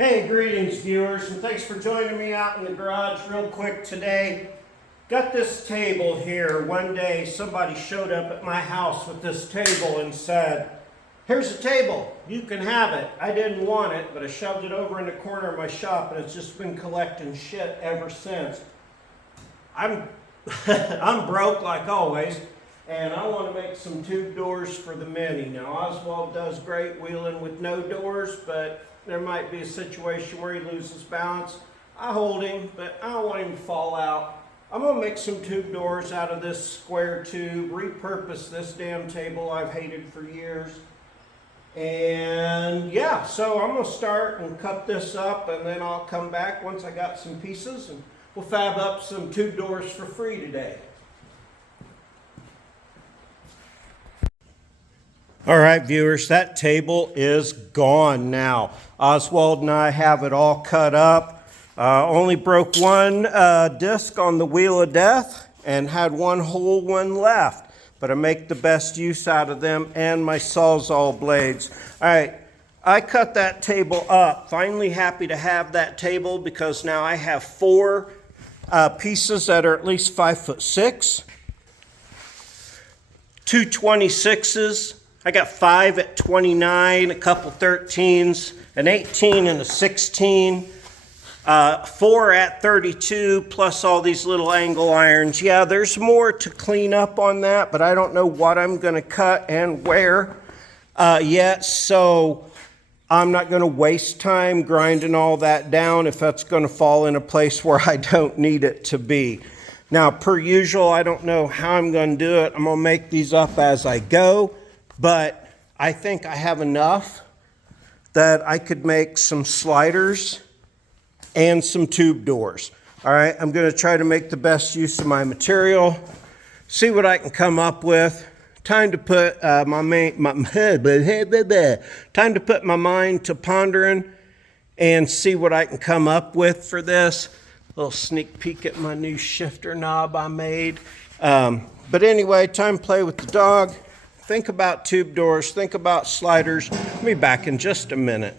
Hey, greetings viewers, and thanks for joining me out in the garage real quick today. Got this table here. One day somebody showed up at my house with this table and said, "Here's a table, you can have it." I didn't want it, but I shoved it over in the corner of my shop and it's just been collecting shit ever since. I'm broke like always, and I want to make some tube doors for the Mini. Now Oswald does great wheeling with no doors, but there might be a situation where he loses balance. I hold him, but I don't want him to fall out. I'm gonna make some tube doors out of this square tube, repurpose this damn table I've hated for years. And yeah, so I'm gonna start and cut this up, and then I'll come back once I got some pieces and we'll fab up some tube doors for free today. All right, viewers, that table is gone now. Oswald and I have it all cut up. Only broke one disc on the wheel of death and had one whole one left. But I make the best use out of them and my Sawzall blades. All right, I cut that table up. Finally happy to have that table because now I have four pieces that are at least 5'6", two 26s. I got 5 at 29, a couple 13s, an 18 and a 16, 4 at 32, plus all these little angle irons. Yeah, there's more to clean up on that, but I don't know what I'm going to cut and where yet, so I'm not going to waste time grinding all that down if that's going to fall in a place where I don't need it to be. Now, per usual, I don't know how I'm going to do it. I'm going to make these up as I go. But I think I have enough that I could make some sliders and some tube doors. All right, I'm going to try to make the best use of my material, see what I can come up with. Time to put time to put my mind to pondering and see what I can come up with for this. A little sneak peek at my new shifter knob I made. But anyway, time to play with the dog. Think about tube doors, think about sliders. I'll be back in just a minute.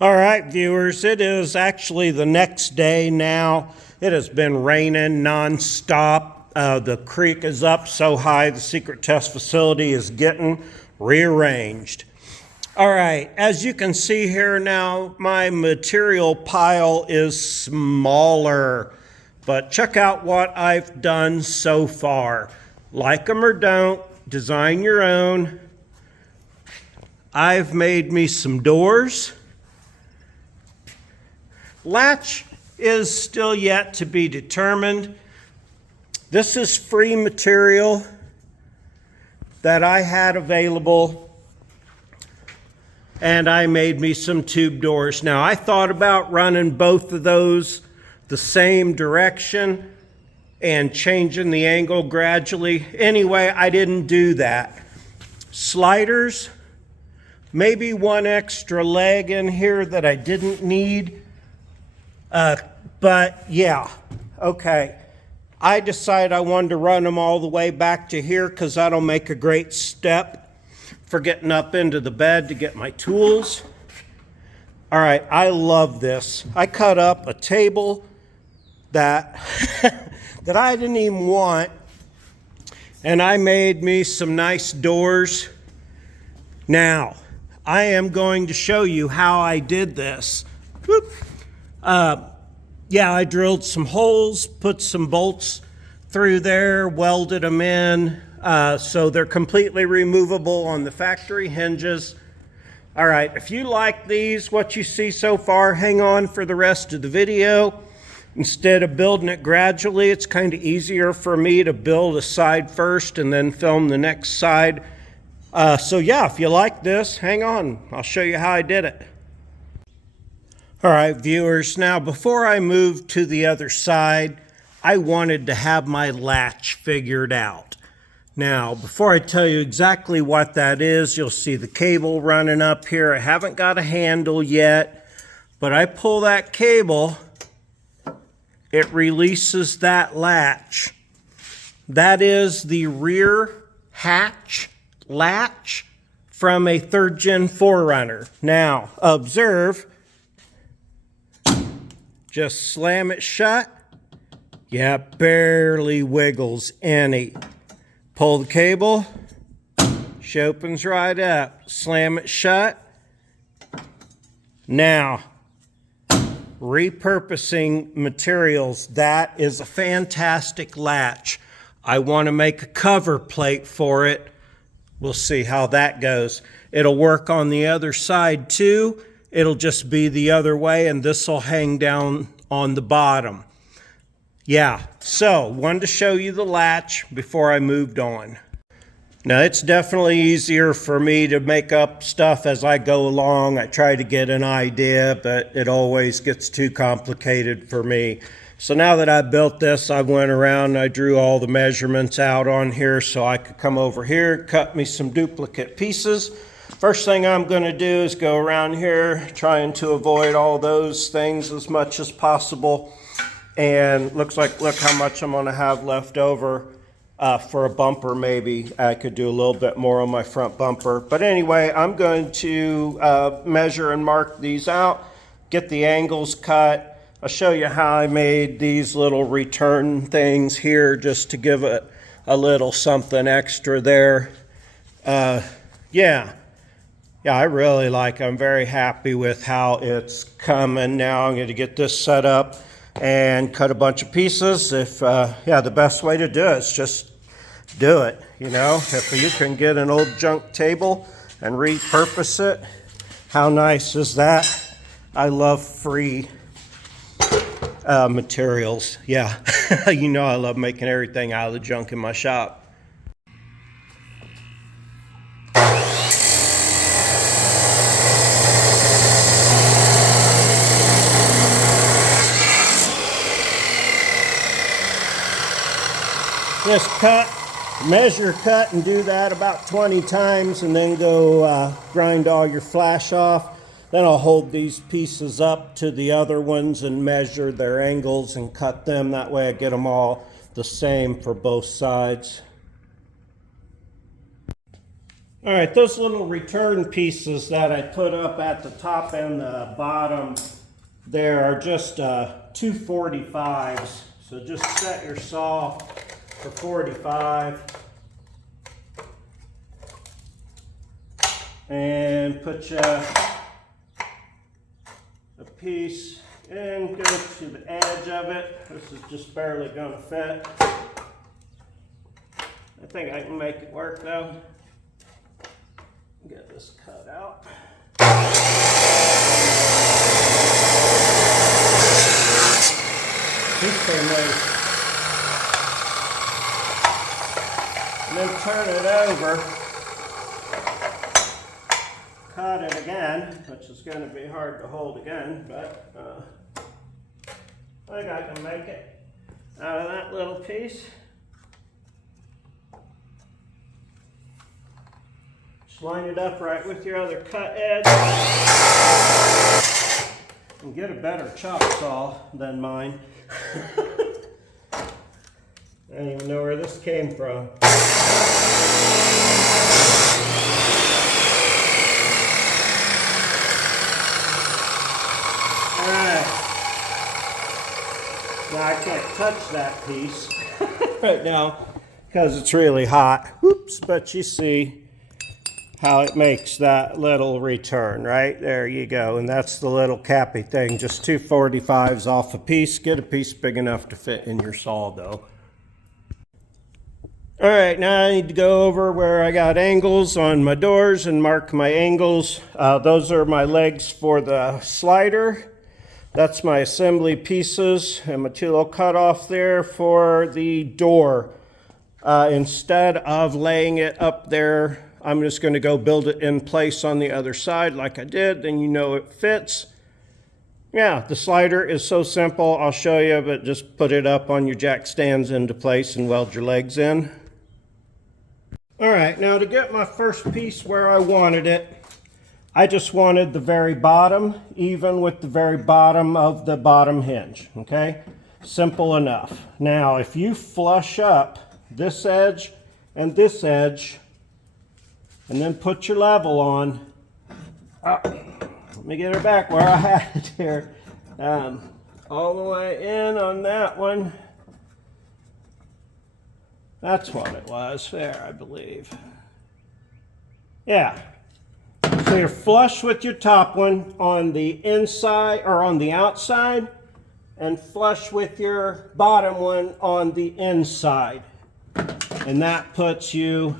All right, viewers, it is actually the next day now. It has been raining nonstop. The creek is up so high, the secret test facility is getting rearranged. All right, as you can see here now, my material pile is smaller, but check out what I've done so far. Like them or don't, design your own. I've made me some doors. Latch is still yet to be determined. This is free material that I had available, and I made me some tube doors. Now, I thought about running both of those the same direction and changing the angle gradually. Anyway, I didn't do that. Sliders, maybe one extra leg in here that I didn't need. But yeah, okay. I decided I wanted to run them all the way back to here because that'll make a great step for getting up into the bed to get my tools. All right, I love this. I cut up a table that that I didn't even want, and I made me some nice doors. Now, I am going to show you how I did this. Yeah, I drilled some holes, put some bolts through there, welded them in, so they're completely removable on the factory hinges. All right, if you like these, what you see so far, hang on for the rest of the video. Instead of building it gradually, it's kind of easier for me to build a side first and then film the next side. So yeah, if you like this, hang on. I'll show you how I did it. All right, viewers, now before I move to the other side, I wanted to have my latch figured out. Now, before I tell you exactly what that is, you'll see the cable running up here. I haven't got a handle yet, but I pull that cable, it releases that latch. That is the rear hatch latch from a 3rd gen 4Runner. Now, observe, just slam it shut. Yeah, barely wiggles any. Pull the cable, she opens right up. Slam it shut. Now, repurposing materials, that is a fantastic latch. I want to make a cover plate for it. We'll see how that goes. It'll work on the other side too. It'll just be the other way, and this will hang down on the bottom. Yeah, so wanted to show you the latch before I moved on. Now, it's definitely easier for me to make up stuff as I go along. I try to get an idea, but it always gets too complicated for me. So now that I built this, I went around and I drew all the measurements out on here so I could come over here, cut me some duplicate pieces. First thing I'm going to do is go around here, trying to avoid all those things as much as possible. And looks like, look how much I'm going to have left over for a bumper. Maybe I could do a little bit more on my front bumper. But anyway, I'm going to measure and mark these out, get the angles cut. I'll show you how I made these little return things here just to give it a little something extra there. Yeah, I really like it. I'm very happy with how it's coming now. I'm going to get this set up and cut a bunch of pieces. Yeah, the best way to do it is just do it. You know, if you can get an old junk table and repurpose it, how nice is that? I love free materials. Yeah, you know I love making everything out of the junk in my shop. Just cut, measure, cut, and do that about 20 times, and then go grind all your flash off. Then I'll hold these pieces up to the other ones and measure their angles and cut them. That way I get them all the same for both sides. All right, those little return pieces that I put up at the top and the bottom there are just 245s. So just set your saw for 45 and put a piece and go to the edge of it. This is just barely going to fit. I think I can make it work though. Get this cut out. And then turn it over, cut it again, which is going to be hard to hold again, but I think I can make it out of that little piece. Just line it up right with your other cut edge and get a better chop saw than mine. I don't even know where this came from. Alright. Now I can't touch that piece right now because it's really hot. Whoops, but you see how it makes that little return, right? There you go. And that's the little cappy thing. Just 245s off a piece. Get a piece big enough to fit in your saw though. All right, now I need to go over where I got angles on my doors and mark my angles. Those are my legs for the slider. That's my assembly pieces and my two little cutoff there for the door. Instead of laying it up there, I'm just going to go build it in place on the other side like I did, then you know it fits. Yeah, the slider is so simple. I'll show you, but just put it up on your jack stands into place and weld your legs in. All right, now to get my first piece where I wanted it, I just wanted the very bottom, even with the very bottom of the bottom hinge, okay? Simple enough. Now, if you flush up this edge and this edge, and then put your level on. Let me get her back where I had it here. All the way in on that one. That's what it was there, I believe. Yeah. So you're flush with your top one on the inside or on the outside, and flush with your bottom one on the inside. And that puts you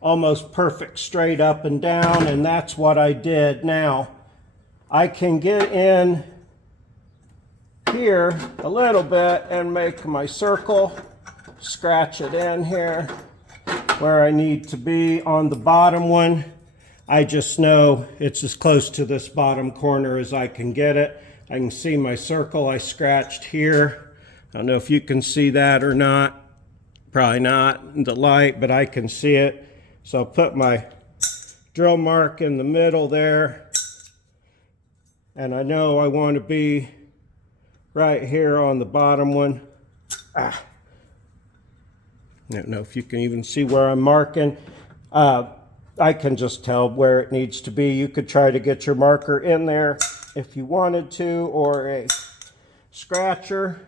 almost perfect straight up and down, and that's what I did. Now, I can get in here a little bit and make my circle, scratch it in here where I need to be on the bottom one. I just know it's as close to this bottom corner as I can get it. I can see my circle I scratched here. I don't know if you can see that or not. Probably not in the light, but I can see it. So I'll put my drill mark in the middle there. And I know I want to be right here on the bottom one. I don't know if you can even see where I'm marking. I can just tell where it needs to be. You could try to get your marker in there if you wanted to, or a scratcher.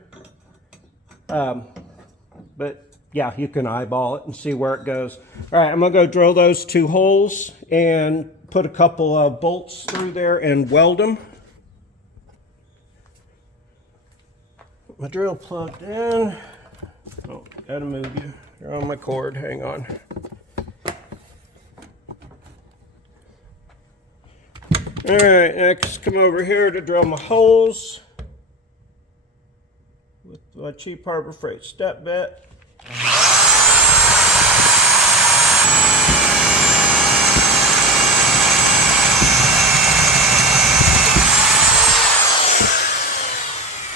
But yeah, you can eyeball it and see where it goes. All right, I'm gonna go drill those 2 holes and put a couple of bolts through there and weld them. Put my drill plugged in. Oh, gotta move you. You're on my cord, hang on. All right, next come over here to drill my holes with my cheap Harbor Freight step bit.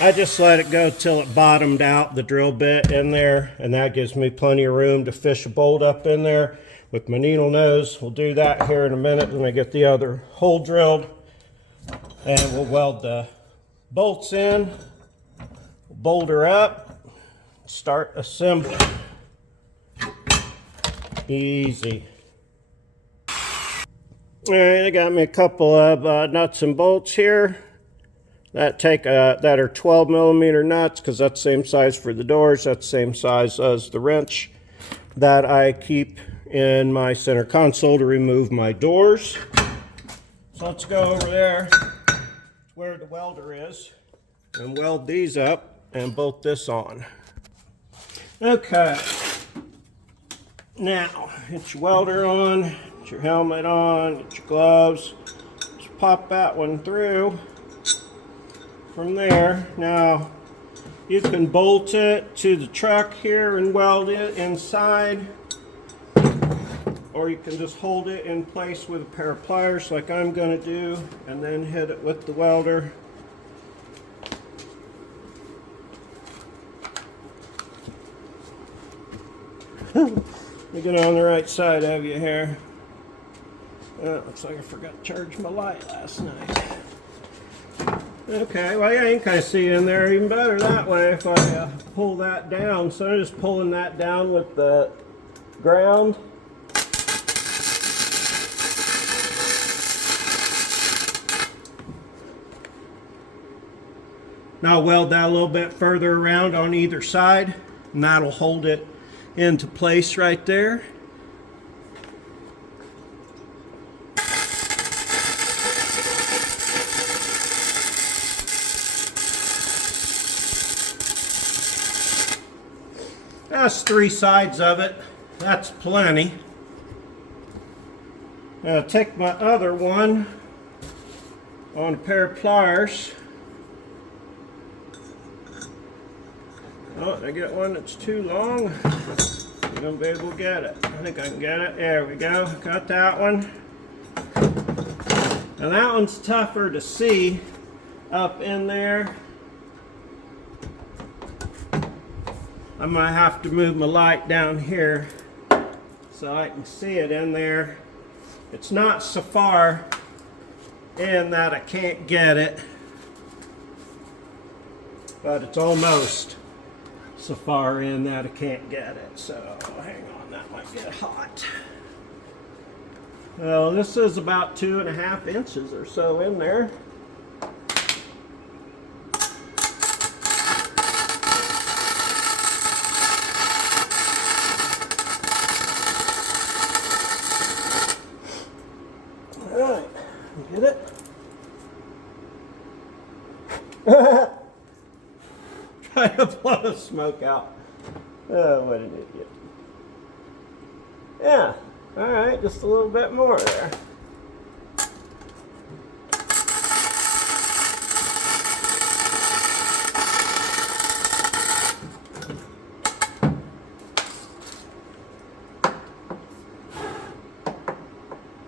I just let it go till it bottomed out the drill bit in there, and that gives me plenty of room to fish a bolt up in there with my needle nose. We'll do that here in a minute when I get the other hole drilled, and we'll weld the bolts in, bolt her up, start assembling. Easy. All right, I got me a couple of nuts and bolts here. That are 12 millimeter nuts, because that's the same size for the doors. That's the same size as the wrench that I keep in my center console to remove my doors. So let's go over there where the welder is and weld these up and bolt this on. Okay. Now, get your welder on, get your helmet on, get your gloves. Just pop that one through. From there, now you can bolt it to the truck here and weld it inside, or you can just hold it in place with a pair of pliers like I'm going to do, and then hit it with the welder. You get on the right side of you here. Looks like I forgot to charge my light last night. Okay, well, yeah, you can kind of see in there even better that way if I pull that down. So I'm just pulling that down with the ground. Now I'll weld that a little bit further around on either side, and that'll hold it into place right there. That's 3 sides of it. That's plenty. I'll take my other one on a pair of pliers. Oh, did I get one that's too long? I'm gonna be able to get it. I think I can get it. There we go. Got that one. And that one's tougher to see up in there. I might have to move my light down here so I can see it in there. It's not so far in that I can't get it, but it's almost so far in that I can't get it. So hang on, that might get hot. Well, this is about 2.5 inches or so in there. All right, get it? Try to blow the smoke out. Oh, what an idiot. Yeah, all right, just a little bit more there.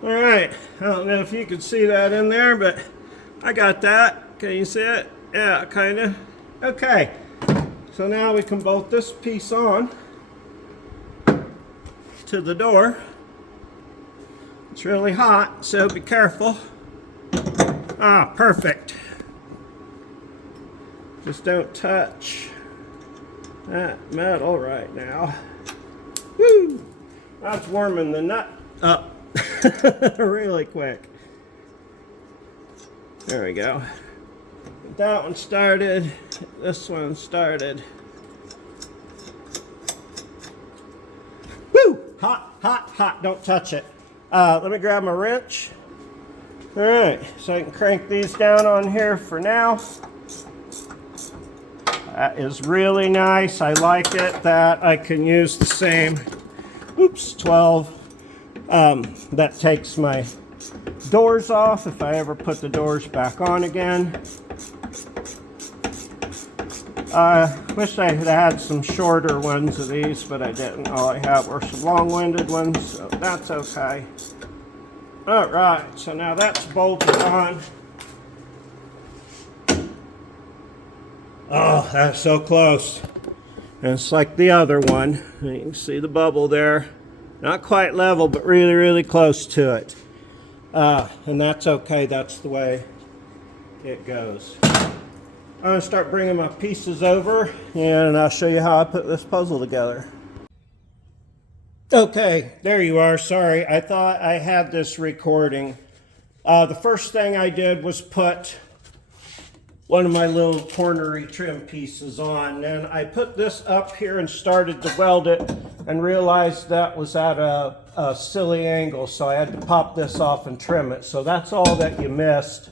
All right, I don't know if you can see that in there, but I got that. Can you see it? Yeah, kind of. Okay, so now we can bolt this piece on to the door. It's really hot, so be careful. Ah, perfect. Just don't touch that metal right now. Woo! That's warming the nut up really quick. There we go. That one started. This one started. Woo! Hot, hot, hot. Don't touch it. Let me grab my wrench. All right, so I can crank these down on here for now. That is really nice. I like it that I can use the same, 12. That takes my doors off if I ever put the doors back on again. Wish I had had some shorter ones of these, but I didn't. All I have were some long-winded ones, so that's okay. All right, so now that's bolted on. Oh, that's so close. And it's like the other one. You can see the bubble there. Not quite level, but really, really close to it. And that's okay. That's the way it goes. I'm going to start bringing my pieces over, and I'll show you how I put this puzzle together. Okay, there you are. Sorry, I thought I had this recording. The first thing I did was put one of my little cornery trim pieces on. And I put this up here and started to weld it and realized that was at a silly angle, so I had to pop this off and trim it. So that's all that you missed.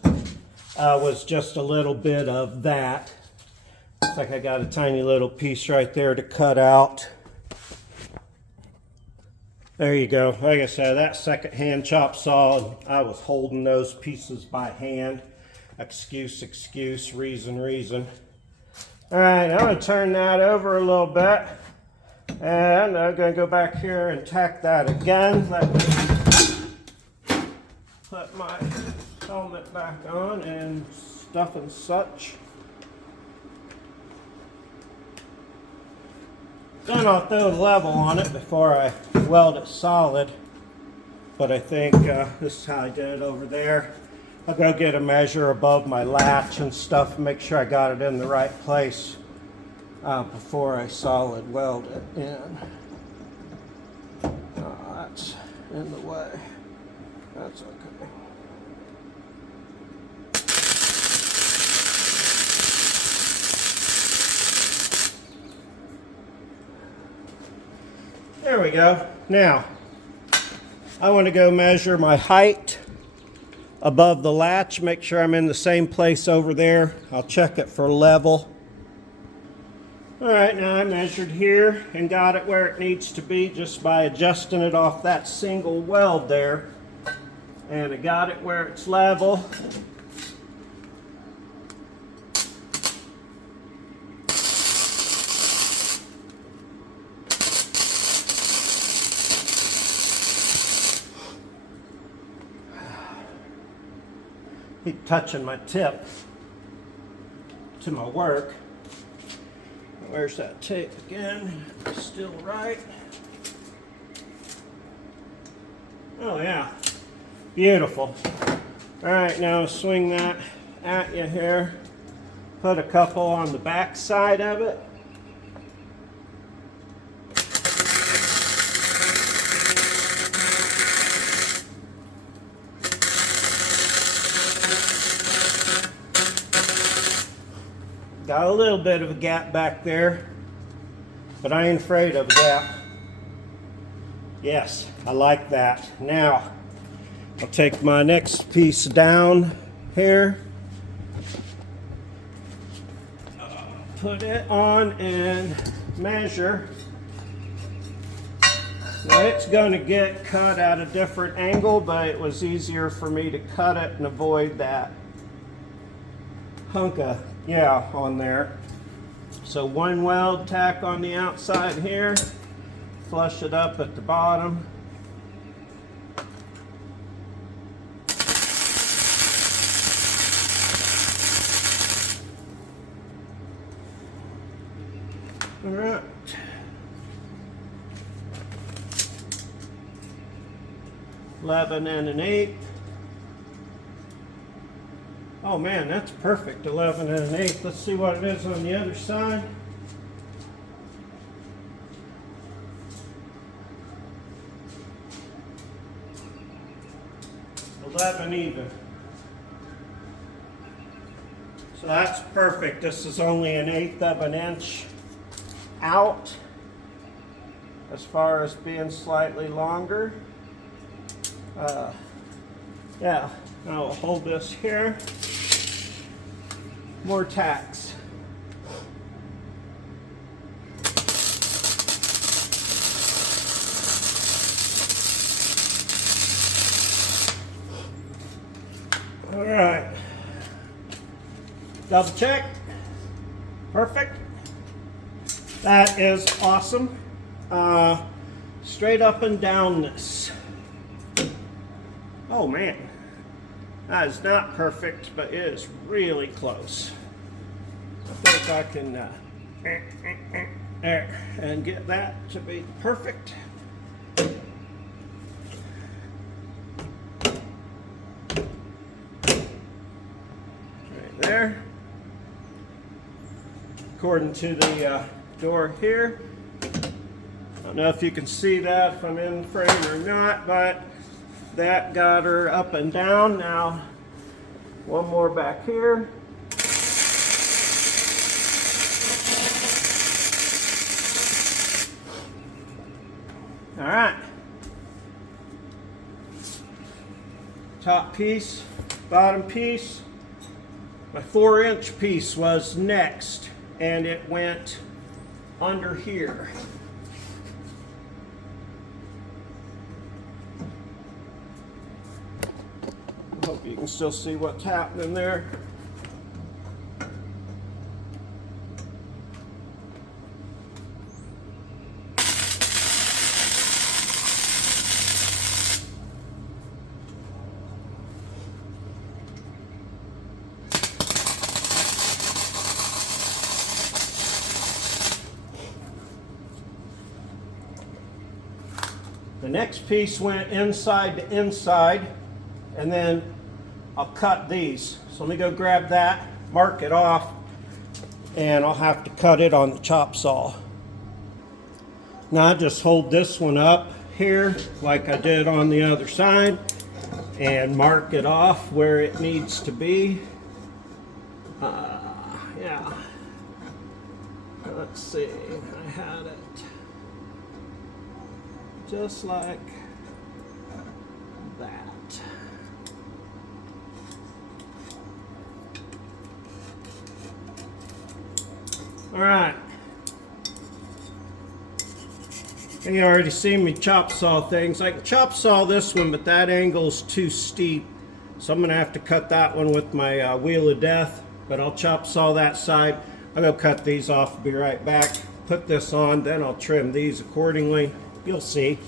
Was just a little bit of that. Looks like I got a tiny little piece right there to cut out. There you go. Like I said, that second hand chop saw, I was holding those pieces by hand. Excuse, reason. All right, I'm going to turn that over a little bit. And I'm going to go back here and tack that again. Let me put my helmet back on and stuff and such. Then I'll throw a level on it before I weld it solid. But I think this is how I did it over there. I'll go get a measure above my latch and stuff and make sure I got it in the right place before I solid weld it in. That's in the way. That's okay. There we go. Now, I want to go measure my height above the latch, make sure I'm in the same place over there. I'll check it for level. All right, now I measured here and got it where it needs to be just by adjusting it off that single weld there. And I got it where it's level. Keep touching my tip to my work. Where's that tape again? Still right. Oh yeah, beautiful. All right, now swing that at you here. Put a couple on the back side of it. Got a little bit of a gap back there, but I ain't afraid of a gap. Yes, I like that. Now, I'll take my next piece down here, put it on and measure. Now it's going to get cut at a different angle, but it was easier for me to cut it and avoid that hunk of, on there. So one weld tack on the outside here, flush it up at the bottom. All right. $11 1/8. Oh man, that's perfect. 11 1/8. Let's see what it is on the other side. $11 even. So that's perfect. This is only 1/8 of an inch out as far as being slightly longer. Yeah, I'll hold this here. More tacks. All right. Double check. Perfect. That is awesome. Straight up and down this. Oh man, that is not perfect, but it is really close. I think I can and get that to be perfect. Right there. According to the door here. I don't know if you can see that if I'm in frame or not, but that got her up and down. Now, one more back here. All right. Top piece, bottom piece. My 4-inch piece was next, and it went under here. Hope you can still see what's happening there. The next piece went inside to inside, and then I'll cut these. So let me go grab that, mark it off, and I'll have to cut it on the chop saw. Now I just hold this one up here like I did on the other side and mark it off where it needs to be. Yeah. Let's see, I had it just like that. All right. And you already seen me chop saw things. I can chop saw this one, but that angle's too steep. So I'm gonna have to cut that one with my wheel of death, but I'll chop saw that side. I'll go cut these off, I'll be right back. Put this on, then I'll trim these accordingly. You'll see.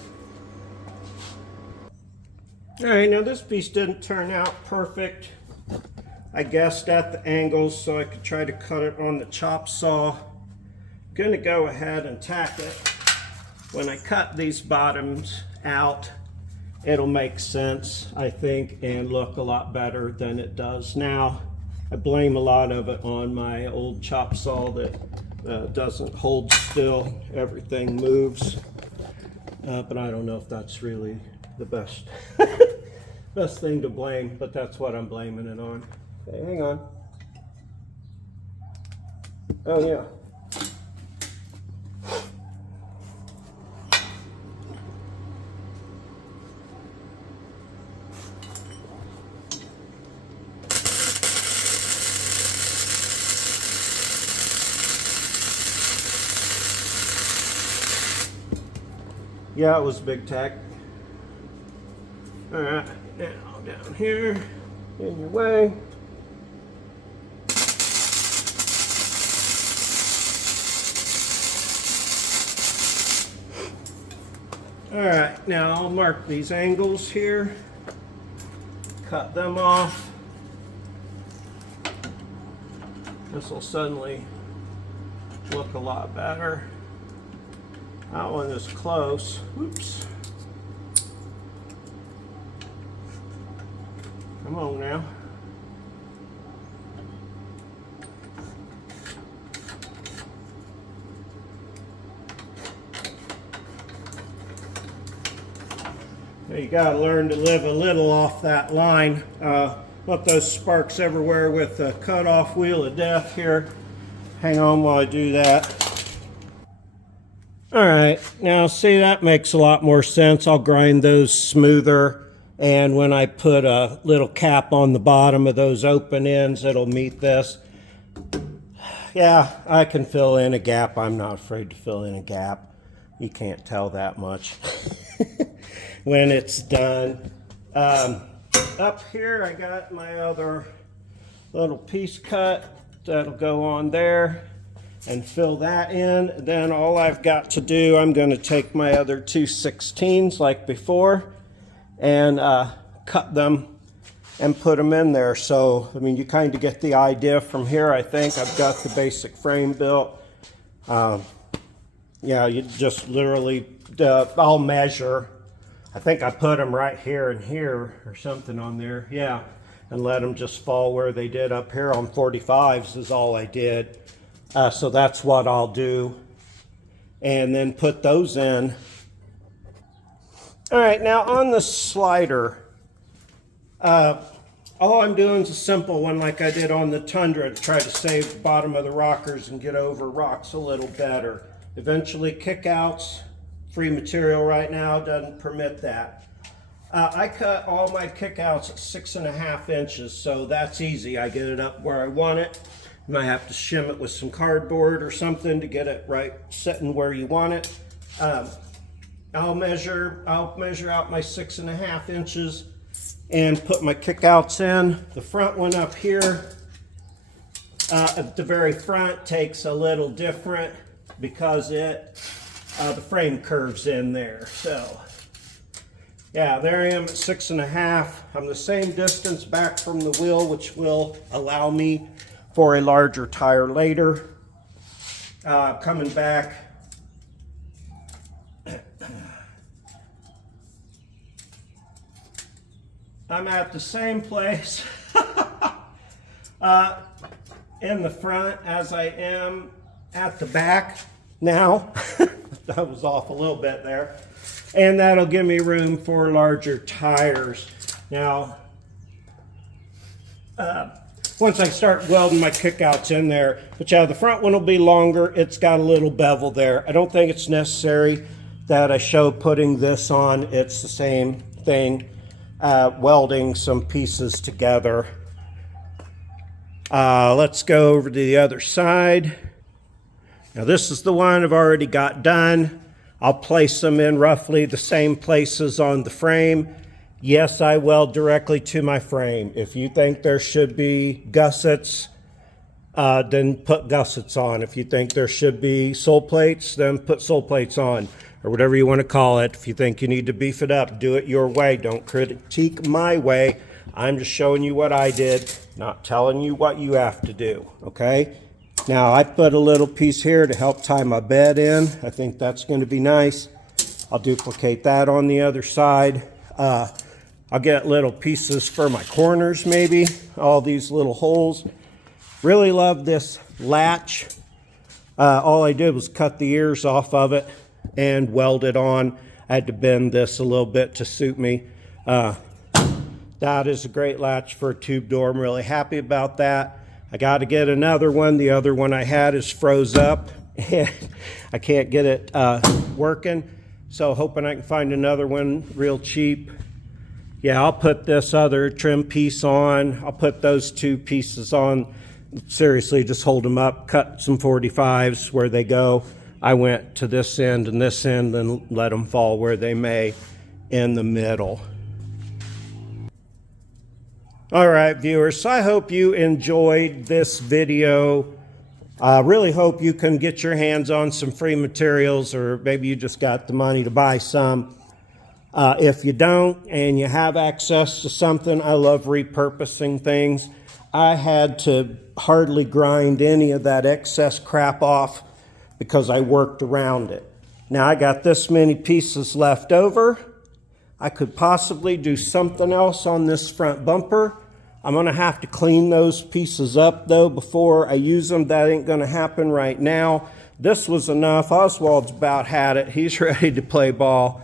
All right, now this piece didn't turn out perfect. I guessed at the angles so I could try to cut it on the chop saw. I'm gonna go ahead and tack it. When I cut these bottoms out, it'll make sense, I think, and look a lot better than it does now. I blame a lot of it on my old chop saw that doesn't hold still. Everything moves. But I don't know if that's really the best best thing to blame, but that's what I'm blaming it on. Okay, hang on. Oh yeah. Yeah, it was big tack. All right, now down here, in your way. All right, now I'll mark these angles here, cut them off. This will suddenly look a lot better. That one is close. Oops. Come on now. You gotta learn to live a little off that line. Let those sparks everywhere with the cut-off wheel of death here. Hang on while I do that. All right, now see, that makes a lot more sense. I'll grind those smoother, and when I put a little cap on the bottom of those open ends, it'll meet this. Yeah, I can fill in a gap. I'm not afraid to fill in a gap. You can't tell that much when it's done. Up here, I got my other little piece cut that'll go on there and fill that in. Then all I've got to do, I'm going to take my other 2/16s like before and cut them and put them in there. So, I mean, you kind of get the idea from here. I think I've got the basic frame built. Yeah, you just literally, I'll measure. I think I put them right here and here or something on there. Yeah, and let them just fall where they did up here on 45s is all I did. So that's what I'll do, and then put those in. All right, now on the slider, all I'm doing is a simple one like I did on the Tundra to try to save the bottom of the rockers and get over rocks a little better. Eventually kickouts, free material right now doesn't permit that. I cut all my kickouts at 6.5 inches, so that's easy. I get it up where I want it. You might have to shim it with some cardboard or something to get it right sitting where you want it. I'll measure out my 6.5 inches and put my kickouts in. The front one up here at the very front takes a little different because the frame curves in there. So yeah, there I am at 6.5. I'm the same distance back from the wheel, which will allow me for a larger tire later. Coming back, I'm at the same place in the front as I am at the back now. That was off a little bit there. And that'll give me room for larger tires. Now, once I start welding my kickouts in there, but yeah, the front one will be longer. It's got a little bevel there. I don't think it's necessary that I show putting this on. It's the same thing, welding some pieces together. Let's go over to the other side. Now this is the one I've already got done. I'll place them in roughly the same places on the frame. Yes, I weld directly to my frame. If you think there should be gussets, then put gussets on. If you think there should be sole plates, then put sole plates on, or whatever you want to call it. If you think you need to beef it up, do it your way. Don't critique my way. I'm just showing you what I did, not telling you what you have to do, okay? Now, I put a little piece here to help tie my bed in. I think that's going to be nice. I'll duplicate that on the other side. I'll get little pieces for my corners maybe, all these little holes. Really love this latch. All I did was cut the ears off of it and weld it on. I had to bend this a little bit to suit me. That is a great latch for a tube door. I'm really happy about that. I got to get another one. The other one I had is froze up and I can't get it working. So hoping I can find another one real cheap. Yeah, I'll put this other trim piece on. I'll put those two pieces on. Seriously, just hold them up, cut some 45s where they go. I went to this end and this end and let them fall where they may in the middle. All right, viewers, so I hope you enjoyed this video. I really hope you can get your hands on some free materials, or maybe you just got the money to buy some. If you don't and you have access to something, I love repurposing things. I had to hardly grind any of that excess crap off because I worked around it. Now I got this many pieces left over. I could possibly do something else on this front bumper. I'm gonna have to clean those pieces up though before I use them. That ain't gonna happen right now. This was enough. Oswald's about had it. He's ready to play ball.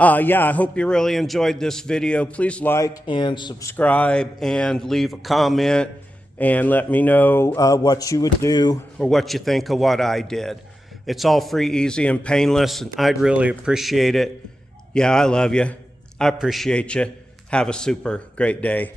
Yeah, I hope you really enjoyed this video. Please like and subscribe and leave a comment and let me know what you would do or what you think of what I did. It's all free, easy, and painless, and I'd really appreciate it. Yeah, I love you. I appreciate you. Have a super great day.